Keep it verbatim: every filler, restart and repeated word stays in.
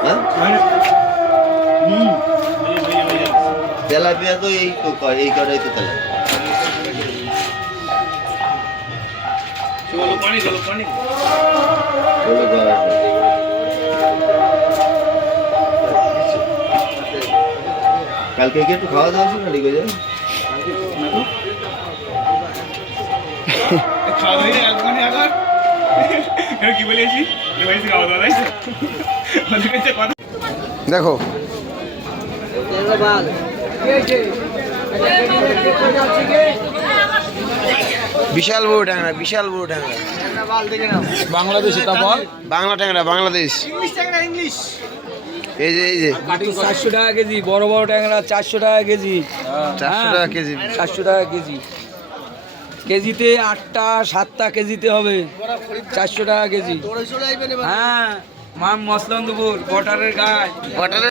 হুম tilapia তো এই তো এই করাই তো তেলাপিয়া। কালকে কি একটু খাওয়া দাওয়া ছিল না ঠিক আছে দেখো বিশাল বড় ট্যাংরা, বিশাল বড় ট্যাংরা। বাংলাদেশ, এটা বল। বাংলা ট্যাংরা, বাংলাদেশ। এই যে এই যে চারশো টাকা কেজি, বড় বড় ট্যাংরা চারশো টাকা কেজি। চারশো টাকা কেজি, চারশো টাকা কেজি। কেজিতে আটটা সাতটা কেজিতে হবে, চারশো টাকা কেজি। হ্যাঁ, মাম মসলান্দপুর বটারের গায়ে।